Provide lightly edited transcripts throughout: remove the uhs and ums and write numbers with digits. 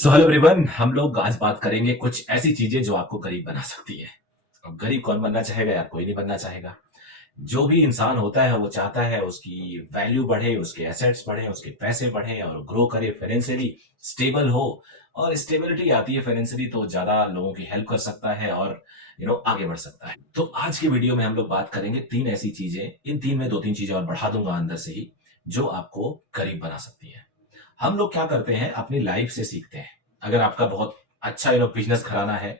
So hello everyone, हम लोग आज बात करेंगे कुछ ऐसी चीजें जो आपको गरीब बना सकती है। अब गरीब कौन बनना चाहेगा यार? कोई नहीं बनना चाहेगा। जो भी इंसान होता है वो चाहता है उसकी वैल्यू बढ़े, उसके एसेट्स बढ़े, उसके पैसे बढ़े और ग्रो करे, फाइनेंशियली स्टेबल हो। और स्टेबिलिटी आती है फाइनेंशियली तो ज्यादा लोगों की हेल्प कर सकता है और आगे बढ़ सकता है। तो आज की वीडियो में हम लोग बात करेंगे तीन ऐसी चीजें, इन तीन में दो तीन चीजें और बढ़ा दूंगा अंदर से ही, जो आपको गरीब बना सकती है। हम लोग क्या करते हैं, अपनी लाइफ से सीखते हैं। अगर आपका बहुत अच्छा बिजनेस घराना है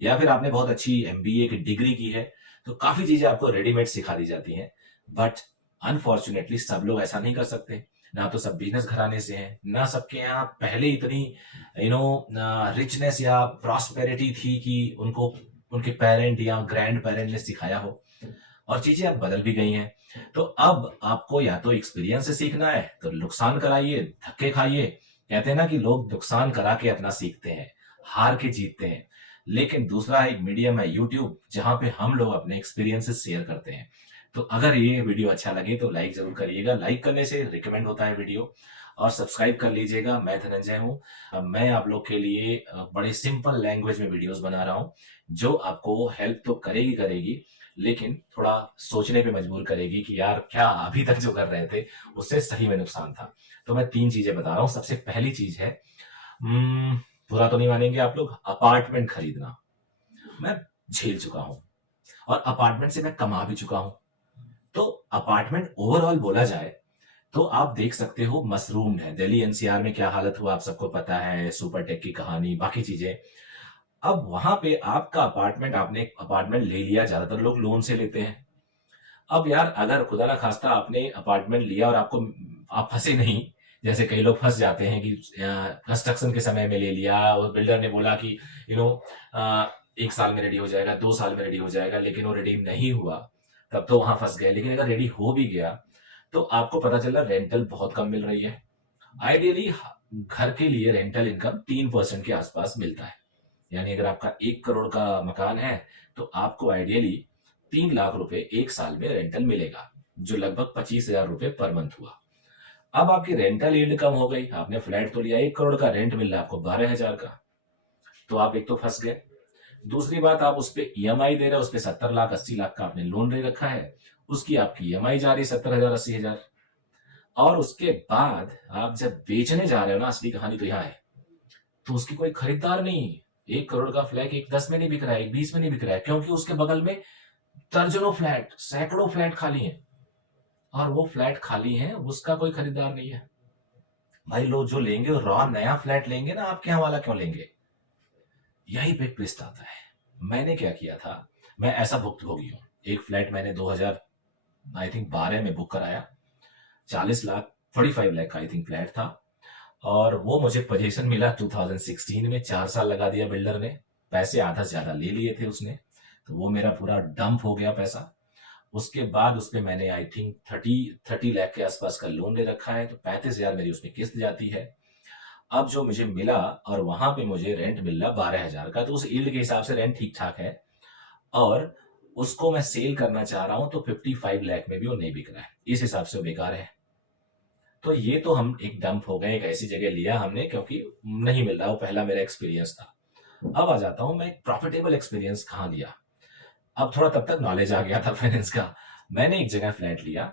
या फिर आपने बहुत अच्छी एमबीए की डिग्री की है तो काफी चीजें आपको रेडीमेड सिखा दी जाती हैं। बट अनफॉर्चुनेटली सब लोग ऐसा नहीं कर सकते। ना तो सब बिजनेस घराने से हैं, ना सबके यहाँ पहले इतनी रिचनेस या प्रॉस्पेरिटी थी कि उनको उनके पेरेंट या ग्रैंड पेरेंट ने सिखाया हो। और चीजें अब बदल भी गई हैं। तो अब आपको या तो एक्सपीरियंस से सीखना है तो नुकसान कराइए, धक्के खाइए। कहते हैं ना कि लोग नुकसान करा के अपना सीखते हैं, हार के जीतते हैं। लेकिन दूसरा एक मीडियम है यूट्यूब, जहां पे हम लोग अपने एक्सपीरियंसेस शेयर करते हैं। तो अगर ये वीडियो अच्छा लगे तो लाइक जरूर करिएगा। लाइक करने से रिकमेंड होता है वीडियो। और सब्सक्राइब कर लीजिएगा। मैं धनंजय हूँ। मैं आप लोग के लिए बड़े सिंपल लैंग्वेज में वीडियोस बना रहा हूँ, जो आपको हेल्प तो करेगी करेगी, लेकिन थोड़ा सोचने पे मजबूर करेगी कि यार क्या अभी तक जो कर रहे थे उससे सही में नुकसान था। तो मैं तीन चीजें बता रहा हूं। सबसे पहली चीज है, बुरा तो नहीं मानेंगे आप लोग, अपार्टमेंट खरीदना। मैं झेल चुका हूं और अपार्टमेंट से मैं कमा भी चुका हूं। तो अपार्टमेंट ओवरऑल बोला जाए तो आप देख सकते हो मशरूम्ड है। दिल्ली एनसीआर में क्या हालत हुआ आप सबको पता है, सुपर टेक की कहानी, बाकी चीजें। अब वहां पे आपका अपार्टमेंट, आपने एक अपार्टमेंट ले लिया, ज्यादातर लोग लोन से लेते हैं। अब यार अगर खुदा ना खास्ता आपने अपार्टमेंट लिया और आप फंसे नहीं, जैसे कई लोग फंस जाते हैं कि कंस्ट्रक्शन के समय में ले लिया और बिल्डर ने बोला कि यू नो 1 साल में रेडी हो जाएगा, 2 साल में रेडी हो जाएगा, लेकिन वो रेडी नहीं हुआ, तब तो वहां फंस गए। लेकिन अगर रेडी हो भी गया तो आपको पता चला रेंटल बहुत कम मिल रही है। आइडियली घर के लिए रेंटल इनकम 3% के आसपास मिलता है। यानी अगर आपका 1 करोड़ का मकान है तो आपको आइडियली 3 लाख रुपए 1 साल में रेंटल मिलेगा, जो लगभग 25,000 रुपए पर मंथ हुआ। अब आपकी रेंटल यील्ड कम हो गई। आपने फ्लैट तो लिया, 1 करोड़ का रेंट मिल रहा है आपको 12,000 का। तो आप एक तो फंस गए। दूसरी बात, आप उस पर ईएमआई दे रहे हो, उस पर 70 लाख 80 लाख का आपने लोन ले रखा है, उसकी आपकी ईएमआई जा रही है 70,000 80,000। और उसके बाद आप जब बेचने जा रहे हो ना, असली कहानी तो यहाँ है, तो उसकी कोई खरीदार नहीं। 1 करोड़ का फ्लैट एक 10 में नहीं बिक रहा है, एक 20 में नहीं बिक रहा है, क्योंकि उसके बगल में दर्जनों फ्लैट, सैकड़ों फ्लैट खाली हैं। और वो फ्लैट खाली हैं, उसका कोई खरीदार नहीं है। भाई लोग जो लेंगे वो रॉ नया फ्लैट लेंगे ना, आपके यहाँ वाला क्यों लेंगे? यही पे ट्विस्ट आता है। मैंने क्या किया था, मैं ऐसा भुक्तभोगी हूँ। एक फ्लैट मैंने 2000 आई थिंक 12 में बुक कराया। 40 लाख, 45 लाख का आई थिंक फ्लैट था। और वो मुझे पोजीशन मिला 2016 में। 4 साल लगा दिया बिल्डर ने, पैसे आधा से ज्यादा ले लिए थे उसने। तो वो मेरा पूरा डंप हो गया पैसा। उसके बाद उस पर मैंने आई थिंक 30 लाख के आसपास का लोन ले रखा है, तो 35,000 मेरी उसमें किस्त जाती है। अब जो मुझे मिला, और वहां पे मुझे रेंट मिल रहा 12,000 का, तो उस ईल्ड के हिसाब से रेंट ठीक ठाक है। और उसको मैं सेल करना चाह रहा हूं तो 55 लाख में भी वो नहीं बिक रहा है। इस हिसाब से वो बेकार है। तो ये तो हम एक डंप हो गए, एक ऐसी जगह लिया हमने क्योंकि नहीं मिल रहा। वो पहला मेरा एक्सपीरियंस था। अब आ जाता हूं मैं एक प्रॉफिटेबल एक्सपीरियंस कहाँ लिया। अब थोड़ा तब तक नॉलेज आ गया था फाइनेंस का। मैंने एक जगह फ्लैट लिया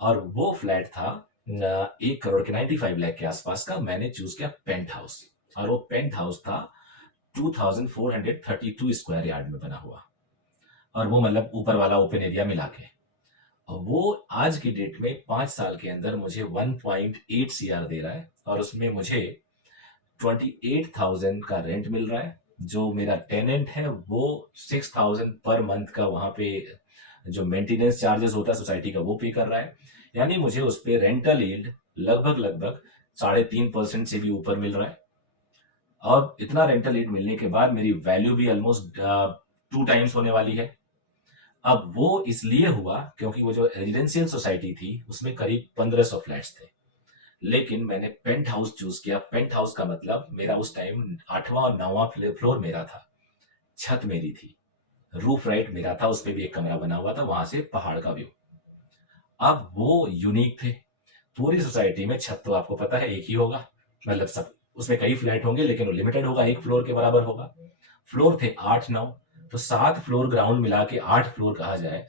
और वो फ्लैट था 1 करोड़ के 95 लाख के आसपास का। मैंने चूज किया पेंट हाउस, और वो पेंट हाउस था 2432 स्क्वायर यार्ड में बना हुआ। और वो मतलब ऊपर वाला ओपन एरिया मिला के। और वो आज की डेट में 5 साल के अंदर मुझे 1.8 सीआर दे रहा है, और उसमें मुझे 28,000 का रेंट मिल रहा है। जो मेरा टेनेंट है वो 6,000 पर मंथ का वहां पे जो मेंटेनेंस चार्जेस होता है सोसाइटी का, वो पे कर रहा है। यानी मुझे उस पर रेंटल यील्ड लगभग लगभग 3.5% से भी ऊपर मिल रहा है। और इतना रेंटल यील्ड मिलने के बाद मेरी वैल्यू भी ऑलमोस्ट 2 टाइम्स होने वाली है। अब वो इसलिए हुआ क्योंकि वो जो रेजिडेंशियल सोसाइटी थी उसमें करीब 1500 फ्लैट्स थे, लेकिन मैंने पेंट हाउस चूज किया। पेंट हाउस का मतलब मेरा उस टाइम 8वां और 9वां फ्लोर मेरा था, छत मेरी थी, रूफ राइट मेरा था, उस पर भी एक कमरा बना हुआ था, वहां से पहाड़ का व्यू। अब वो यूनिक थे। पूरी सोसाइटी में छत तो आपको पता है एक ही होगा, मतलब सब उसमें कई फ्लैट होंगे लेकिन वो लिमिटेड होगा, एक फ्लोर के बराबर होगा। फ्लोर थे 8-9, तो 7 फ्लोर ग्राउंड मिला के 8 फ्लोर कहा जाए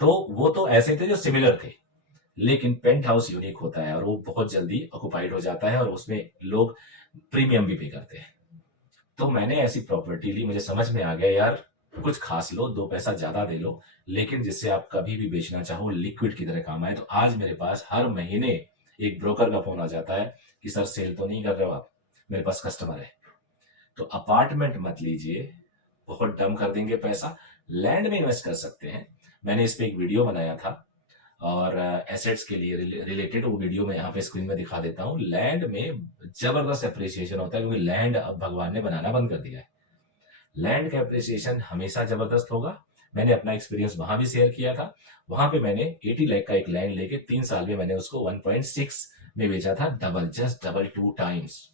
तो वो तो ऐसे थे जो सिमिलर थे। लेकिन पेंट हाउस यूनिक होता है और वो बहुत जल्दी ऑक्युपाइड हो जाता है और उसमें लोग प्रीमियम भी पे करते हैं। तो मैंने ऐसी प्रॉपर्टी ली, मुझे समझ में आ गया यार कुछ खास लो, 2 पैसा ज्यादा दे लो, लेकिन जिससे आप कभी भी बेचना चाहो लिक्विड की तरह काम आए। तो आज मेरे पास हर महीने एक ब्रोकर का फोन आ जाता है कि सर सेल तो नहीं कर रहे हो आप, मेरे पास कस्टमर है। तो अपार्टमेंट मत लीजिए, बहुत डम कर देंगे पैसा। लैंड में इन्वेस्ट कर सकते हैं। मैंने इस पे एक वीडियो बनाया था और एसेट्स के लिए रिलेटेड वो वीडियो मैं यहाँ पे स्क्रीन में दिखा देता हूँ। लैंड में जबरदस्त अप्रिसिएशन होता है क्योंकि लैंड अब भगवान ने बनाना बंद कर दिया है। लैंड का अप्रिसिएशन हमेशा जबरदस्त होगा। मैंने अपना एक्सपीरियंस वहां भी शेयर किया था। वहां पे मैंने 80 लाख का एक लैंड लेके 3 साल में मैंने उसको 1.6 में बेचा था, जस्ट डबल 2 टाइम्स।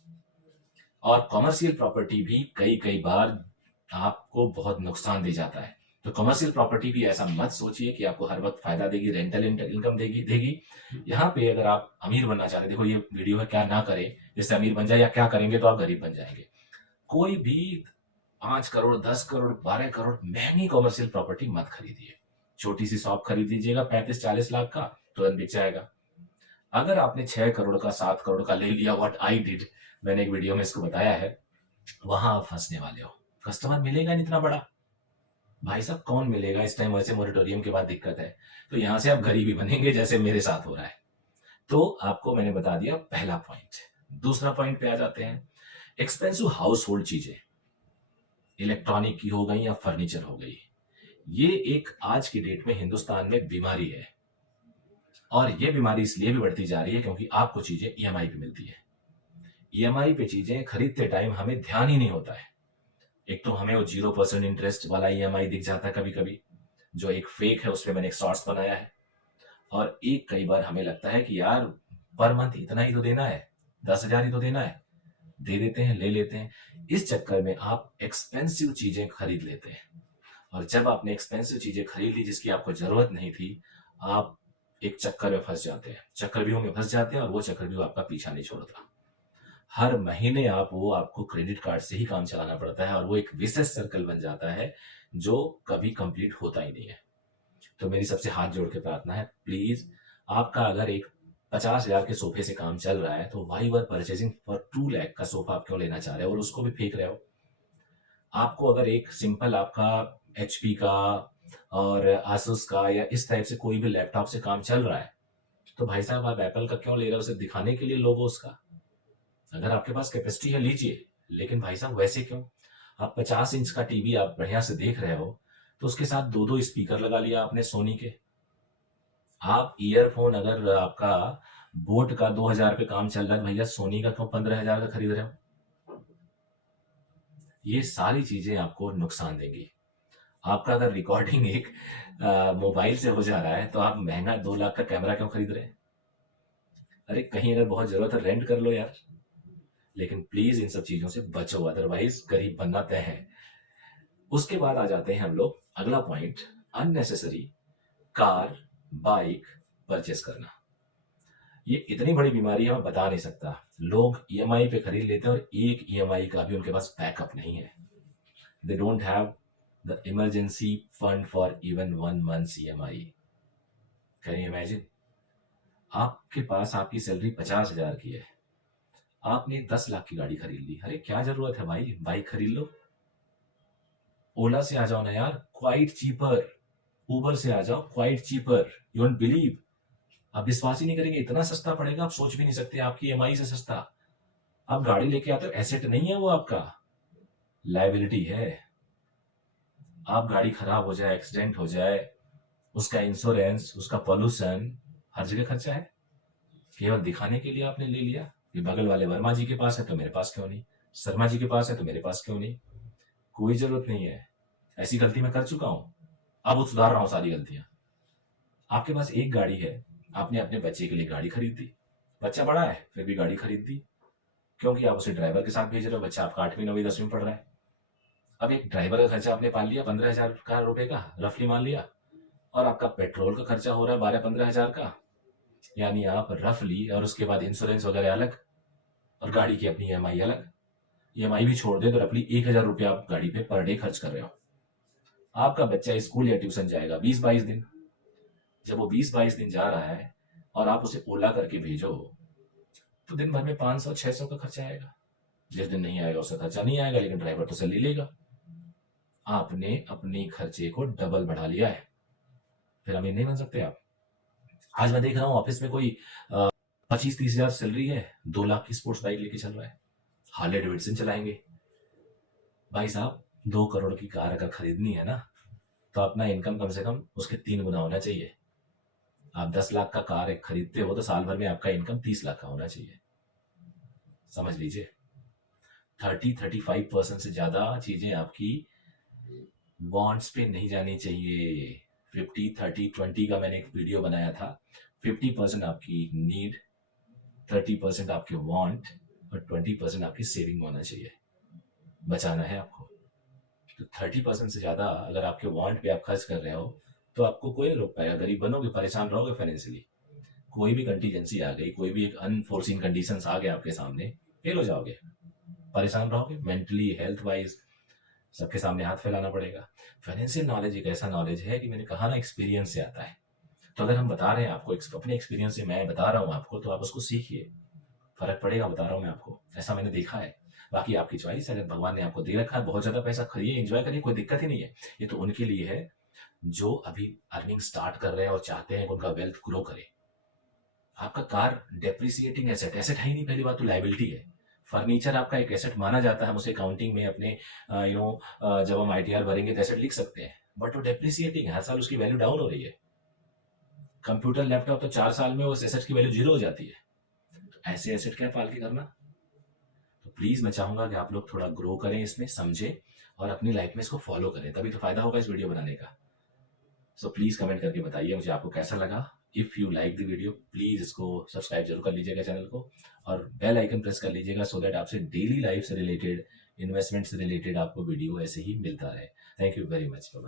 और कॉमर्शियल प्रॉपर्टी भी कई कई बार आपको बहुत नुकसान दे जाता है। तो कमर्शियल प्रॉपर्टी भी ऐसा मत सोचिए कि आपको हर वक्त फायदा देगी, रेंटल इनकम देगी। यहाँ पे अगर आप अमीर बनना चाहते, देखो ये वीडियो है क्या ना करें जिससे अमीर बन जाए, या क्या करेंगे तो आप गरीब बन जाएंगे। कोई भी 5 करोड़ 10 करोड़ 12 करोड़ महंगी कॉमर्शियल प्रॉपर्टी मत खरीदिए। छोटी सी शॉप खरीद लीजिएगा 35-40 लाख का, तुरंत बिक जाएगा। अगर आपने 6 करोड़ का 7 करोड़ का ले लिया, व्हाट आई डिड, मैंने एक वीडियो में इसको बताया है, वहां आप फंसने वाले हो। कस्टमर मिलेगा नहीं इतना बड़ा, भाई साहब कौन मिलेगा इस टाइम, वैसे मोरिटोरियम के बाद दिक्कत है। तो यहां से आप गरीबी बनेंगे जैसे मेरे साथ हो रहा है। तो आपको मैंने बता दिया पहला पॉइंट। दूसरा पॉइंट पे आ जाते हैं, एक्सपेंसिव हाउस होल्ड चीजें, इलेक्ट्रॉनिक की हो गई या फर्नीचर हो गई, ये एक आज की डेट में हिंदुस्तान में बीमारी है। और ये बीमारी इसलिए भी बढ़ती जा रही है क्योंकि आपको चीजें ईएमआई पे मिलती है। ईएमआई पे चीजें खरीदते टाइम हमें ध्यान ही नहीं होता है। एक तो हमें वो 0% इंटरेस्ट वाला ईएमआई दिख जाता है कभी कभी, जो एक फेक है, उसमें मैंने एक शॉर्ट्स बनाया है। और एक कई बार हमें लगता है कि यार पर मंथ इतना ही तो देना है, 10,000 ही तो देना है, दे देते हैं, ले लेते हैं। इस चक्कर में आप एक्सपेंसिव चीजें खरीद लेते हैं। और जब आपने एक्सपेंसिव चीजें खरीद ली जिसकी आपको जरूरत नहीं थी, आप एक चक्कर में फंस जाते हैं, चक्रव्यूह में फंस जाते हैं, और वो चक्रव्यूह आपका पीछा नहीं छोड़ता। हर महीने आपको क्रेडिट कार्ड से ही काम चलाना पड़ता है और वो एक विशेष सर्कल बन जाता है जो कभी कंप्लीट होता ही नहीं है। तो मेरी सबसे हाथ जोड़ के प्रार्थना है, प्लीज आपका अगर एक 50,000 के सोफे से काम चल रहा है तो why were purchasing for 2 lakh का सोफा आप क्यों लेना चाह रहे हो और उसको भी फेंक रहे हो। आपको अगर एक सिंपल आपका HP का और आसूस का या इस टाइप से कोई भी लैपटॉप से काम चल रहा है तो भाई साहब आप एप्पल का क्यों ले रहे हो, उसे दिखाने के लिए लोगो उसका। अगर आपके पास कैपेसिटी है लीजिए, लेकिन भाई साहब वैसे क्यों। आप 50 इंच का टीवी आप बढ़िया से देख रहे हो तो उसके साथ 2-2 स्पीकर लगा लिया आपने सोनी के। आप ईयरफोन अगर आपका बोट का 2,000 पे काम चल रहा है, भैया सोनी का क्यों 15,000 का खरीद रहे हो। ये सारी चीजें आपको नुकसान देंगी। आपका अगर रिकॉर्डिंग एक मोबाइल से हो जा रहा है तो आप महंगा 2 लाख का कैमरा क्यों खरीद रहे हैं। अरे कहीं अगर बहुत जरूरत है रेंट कर लो यार, लेकिन प्लीज इन सब चीजों से बचो, अदरवाइज गरीब बनना तय है। उसके बाद आ जाते हैं हम लोग अगला point, unnecessary car bike purchase करना। ये इतनी बड़ी बीमारी है मैं बता नहीं सकता। लोग ईएमआई पे खरीद लेते हैं और एक ईएमआई का भी उनके पास बैकअप नहीं है। They don't have the emergency fund for even 1 month EMI. Can you imagine, आपके पास आपकी सैलरी 50,000 की है, आपने 10 लाख की गाड़ी खरीद ली। अरे क्या जरूरत है भाई, बाइक खरीद लो, ओला से आ जाओ ना यार, क्वाइट चीपर। उबर से आ जाओ, quite cheaper. You won't believe, आप विश्वास ही नहीं करेंगे इतना सस्ता पड़ेगा, आप सोच भी नहीं सकते, आपकी ईएमआई से सस्ता। आप गाड़ी लेके आते हो, एसेट नहीं है वो, आपका लायबिलिटी है। आप गाड़ी खराब हो जाए, एक्सीडेंट हो जाए, उसका इंश्योरेंस, उसका पॉल्यूशन, हर जगह खर्चा है। केवल दिखाने के लिए आपने ले लिया कि बगल वाले वर्मा जी के पास है तो मेरे पास क्यों नहीं, शर्मा जी के पास है तो मेरे पास क्यों नहीं। कोई जरूरत नहीं है। ऐसी गलती मैं कर चुका हूं, अब सुधार रहा हूं सारी गलतियां। आपके पास एक गाड़ी है, आपने अपने बच्चे के लिए गाड़ी खरीद दी, बच्चा बड़ा है फिर भी गाड़ी खरीद दी, क्योंकि आप उसे ड्राइवर के साथ भेज रहे हो, बच्चा आपका 8वीं 9वीं 10वीं पढ़ रहा है। अब एक ड्राइवर का खर्चा आपने पाल लिया 15,000 का रुपए का, रफली मान लिया, और आपका पेट्रोल का खर्चा हो रहा है 12-15 हजार का, यानी आप रफली, और उसके बाद इंश्योरेंस वगैरह अलग, और गाड़ी की अपनी ईएमआई अलग। ईएमआई भी छोड़ दे तो रफली 1,000 रुपया आप गाड़ी पे पर डे खर्च कर रहे हो। आपका बच्चा स्कूल या ट्यूशन जाएगा 20-22 दिन। जब वो 20-22 दिन जा रहा है और आप उसे ओला करके भेजो तो दिन भर में 500-600 का खर्चा आएगा। जिस दिन नहीं आएगा उसका खर्चा नहीं आएगा, लेकिन ड्राइवर तो सैलरी लेगा। आपने अपने खर्चे को डबल बढ़ा लिया है, फिर अमीर नहीं बन सकते आप। आज मैं देख रहा हूँ ऑफिस में कोई 25-30 हजार सैलरी है, 2 लाख की स्पोर्ट्स बाइक लेके चल रहा है, हार्ले डेविडसन चलाएंगे। भाई साहब 2 करोड़ की कार अगर खरीदनी है ना तो अपना इनकम कम से कम उसके 3 गुना होना चाहिए। आप 10 लाख का कार एक खरीदते हो तो साल भर में आपका इनकम 30 लाख का होना चाहिए। समझ लीजिए 30-35% से ज्यादा चीजें आपकी वॉन्ट्स पे नहीं जानी चाहिए। 50-30-20 का मैंने एक वीडियो बनाया था। 50% आपकी नीड, 30% आपके वांट और 20% आपकी सेविंग होना चाहिए। बचाना है आपको तो 30% से ज्यादा अगर आपके वांट पे आप खर्च कर रहे हो तो आपको कोई नहीं रोक पाएगा। गरीब बनोगे, परेशान रहोगे फाइनेंशियली, कोई भी कंटीजेंसी आ गई, कोई भी एक अनफोर्सिन कंडीशंस आ गए आपके सामने, फेल हो जाओगे, परेशान रहोगे मेंटली, हेल्थ वाइज, सबके सामने हाथ फैलाना पड़ेगा। फाइनेंशियल नॉलेज एक ऐसा नॉलेज है कि मैंने कहा ना एक्सपीरियंस से आता है। तो अगर हम बता रहे हैं आपको अपने एक्सपीरियंस से, मैं बता रहा हूँ आपको, तो आप उसको सीखिए, फर्क पड़ेगा, बता रहा हूँ मैं आपको, ऐसा मैंने देखा है। बाकी आपकी चॉइस है, अगर भगवान ने आपको दे रखा है बहुत ज्यादा पैसा, खरीदिए, एंजॉय करिए, कोई दिक्कत ही नहीं है। ये तो उनके लिए है जो अभी अर्निंग स्टार्ट कर रहे हैं और चाहते हैं कि उनका वेल्थ ग्रो करे। आपका कार डेप्रिसिएटिंग एसेट है ही नहीं, पहली बात तो लाइबिलिटी है। फर्नीचर आपका एक एसेट माना जाता है, हम उसे अकाउंटिंग में अपने जब हम आईटीआर भरेंगे तो एसेट लिख सकते हैं, बट वो डेप्रिसिएटिंग है, हर साल उसकी वैल्यू डाउन हो रही है। कंप्यूटर लैपटॉप तो 4 साल में उस एसेट की वैल्यू 0 हो जाती है। तो ऐसे एसेट क्या पाल के करना। तो प्लीज मैं चाहूंगा कि आप लोग थोड़ा ग्रो करें, इसमें समझे और अपनी लाइफ में इसको फॉलो करें, तभी तो फायदा होगा इस वीडियो बनाने का। सो प्लीज कमेंट करके बताइए मुझे आपको कैसा लगा। If you like the video please इसको सब्सक्राइब जरूर कर लीजिएगा चैनल को, और बेल आइकन प्रेस कर लीजिएगा सो दैट आपसे डेली लाइफ से रिलेटेड, इन्वेस्टमेंट से रिलेटेड आपको वीडियो ऐसे ही मिलता रहे। Thank you very much.